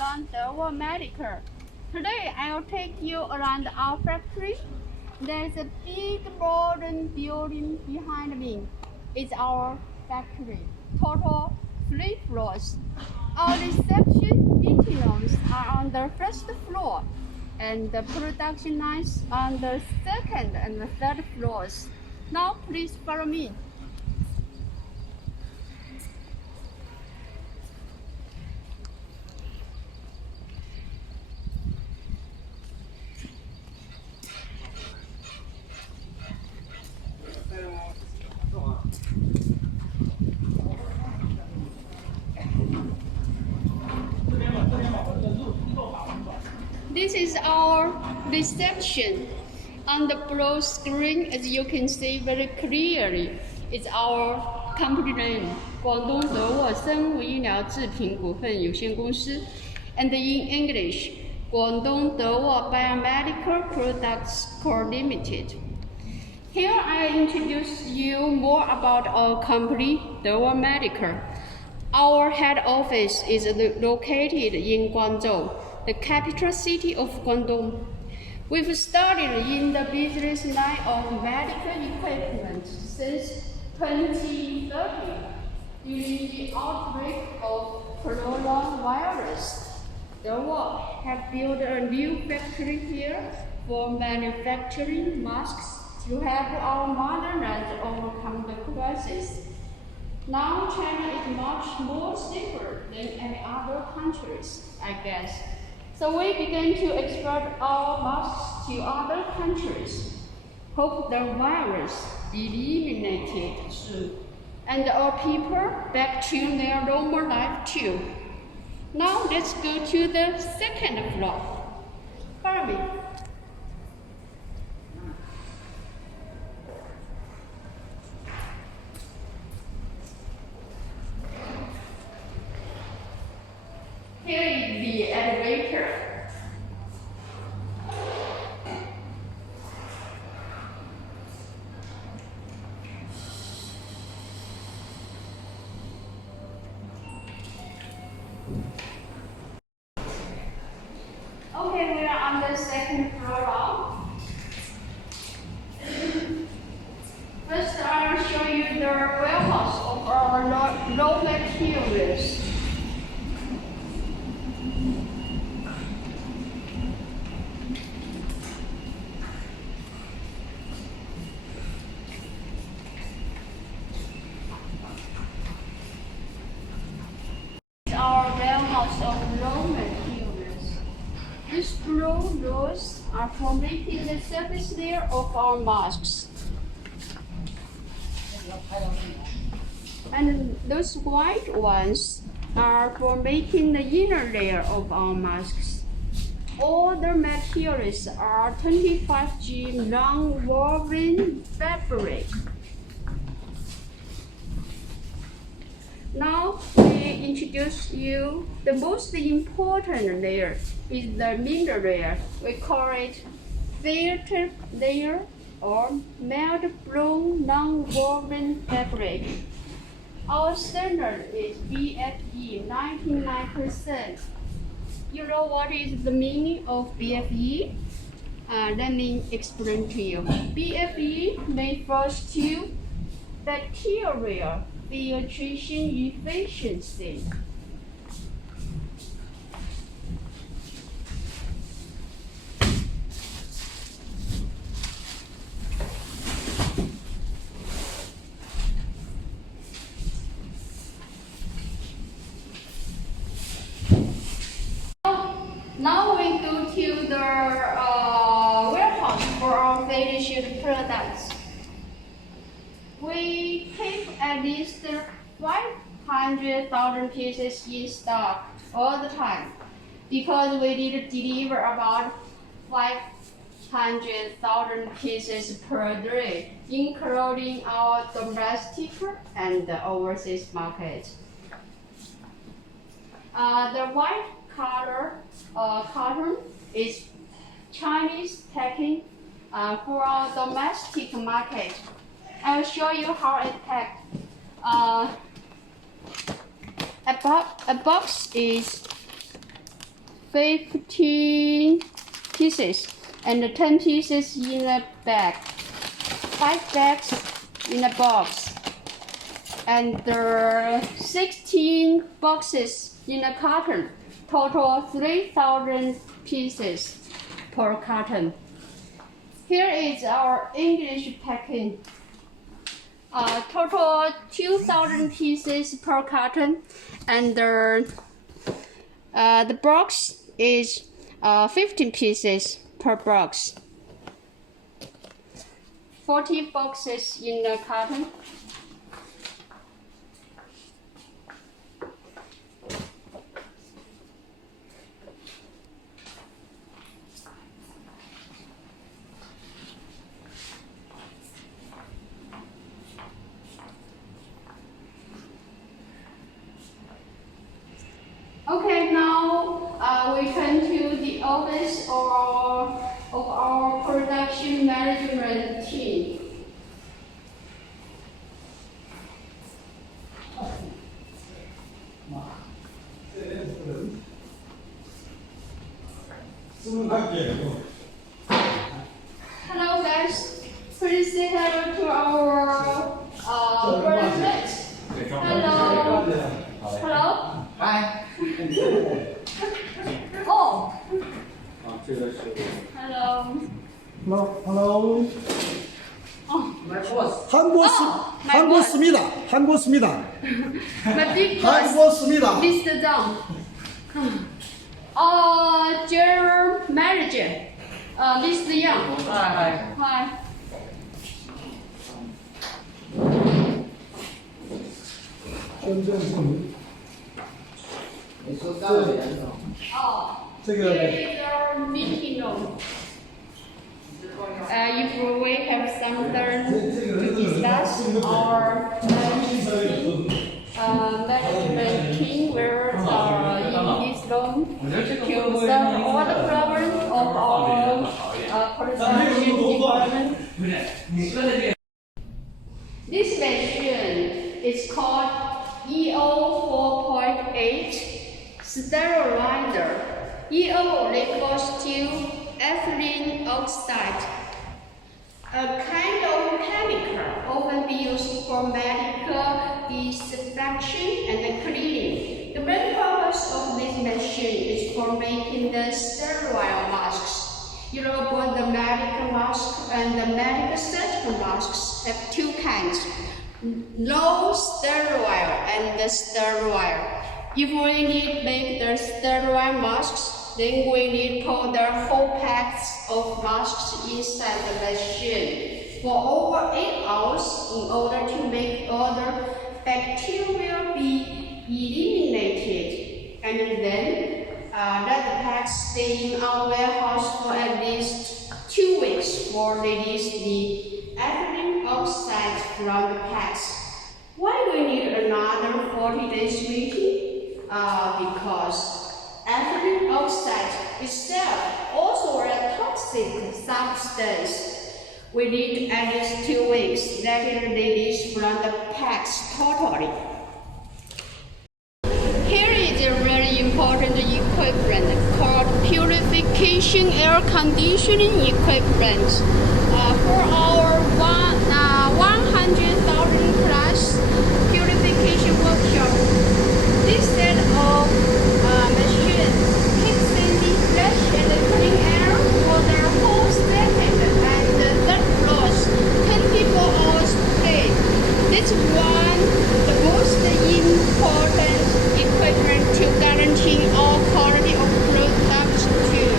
from Dewo Medical. Today I'll take you around our factory. There's a big modern building behind me. It's our factory. Total 3 floors. Our reception meeting rooms are on the first floor, and the production lines on the second and the third floors. Now please follow me. This is our reception. On the blue screen, as you can see very clearly, it's our company name, 广东德沃生物医疗制品股份有限公司, and in English, 广东德沃 Biomedical Products Co. Limited. Here I introduce you more about our company, Dewo Medical. Our head office is located in Guangzhou, the capital city of Guangdong. We've started in the business line of medical equipment since 2013 during the outbreak of coronavirus. Dewo have built a new factory here for manufacturing masks to help our motherland overcome the crisis. Now China is much more safer than any other countries, I guess. So we began to export our masks to other countries. Hope the virus be eliminated soon, and our people back to their normal life too. Now let's go to the second floor. Follow me. Here is the elevator. Okay, we are on the second floor now. First, I will show you the warehouse of our raw materials. Our warehouse of raw materials. These blue rows are for making the surface layer of our masks. And those white ones are for making the inner layer of our masks. All the materials are 25G non-woven fabric. Now we introduce you the most important layer is the middle layer. We call it filter layer or melt blown non-woven fabric. Our standard is BFE 99%. You know what is the meaning of BFE? Let me explain to you. BFE refers to bacterial filtration efficiency. Now we go to the warehouse for our finished products. We keep at least 500,000 pieces in stock all the time because we need to deliver about 500,000 pieces per day, including our domestic and overseas market. The white color cotton is Chinese packing for our domestic market. I'll show you how it packed. A box is 50 pieces and 10 pieces in a bag, 5 bags in a box, and 16 boxes in a carton. Total 3,000 pieces per carton. Here is our English packing. Total 2,000 pieces per carton, and the box is 15 pieces per box. 40 boxes in the carton. Okay, now we turn to the office of our production management team. Hello guys, please say hello to our president. Hello. Hello. Hi. Oh. Hello. Hello. Oh. My boss. 한국습니다. My big boss, 한국습니다. Mr. Zhang. General Manager, Mr. Yang. Hi. Hi. Here is our meeting room. If we have something to discuss, our management team will in this room to solve all the problems of our production department. This machine is called EO 4.8 sterilizer. EO refers to ethylene oxide, a kind of chemical often used for medical disinfection and cleaning. The main purpose of this machine is for making the sterile masks. You know, both the medical mask and the medical surgical masks have two kinds, low sterile and the sterile. If we need to make the sterile masks, then we need to put the whole packs of masks inside the machine for over 8 hours in order to make all the bacteria be eliminated, and then let the packs stay in our warehouse for at least 2 weeks for release the ethylene oxide from the packs. Why do we need another 40 days waiting? Because ethylene oxide itself also a toxic substance. We need at least 2 weeks let it release from the packs totally. Here is a very important equipment called purification air conditioning equipment for our 100,000 plus purification workshop. This set of machines keeps in the fresh and clean air for the whole second and third floors 24 hours a day. This one the most important equipment to guarantee all quality of products too.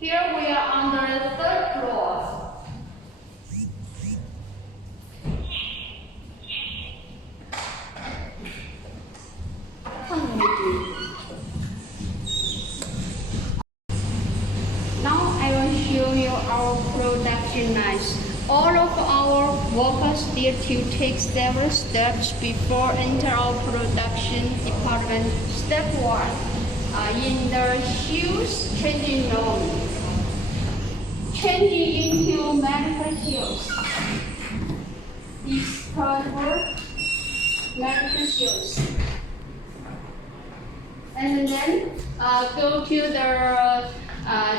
Here we are on the third floor. Now I will show you our production lines. All of our workers need to take several steps before enter our production department. Step 1, in the shoes changing room. Changing into medical shoes. Disposable medical shoes. And then go to the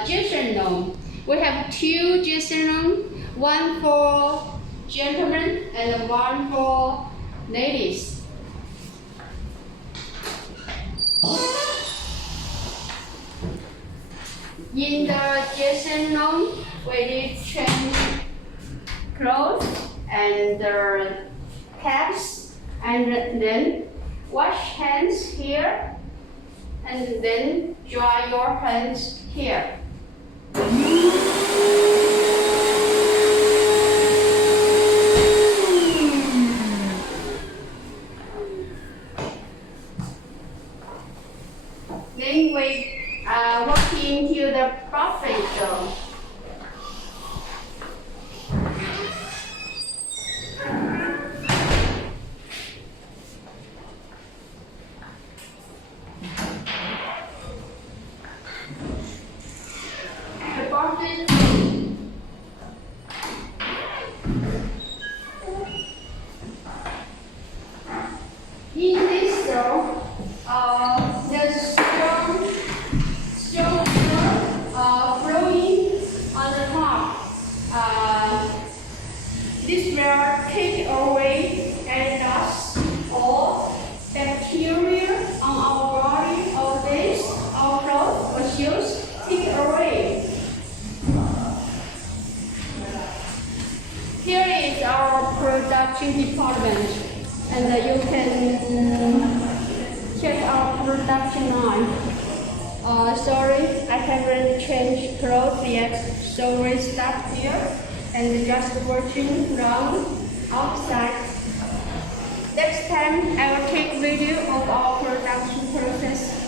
dressing room. We have two dressing rooms, one for gentlemen and one for ladies. In the dressing room, we did change clothes and caps, and then wash hands here, and then dry your hands here. Then we walk into the buffet zone. The buffet. In this zone, there's stone flowing on the top. This will take away any dust or bacteria on our body or face, our clothes or shoes. Take it away. Here is our production department, and you can check our production line. Sorry, I haven't changed clothes yet, so we stop here and just watching around outside. Next time I will take video of our production process.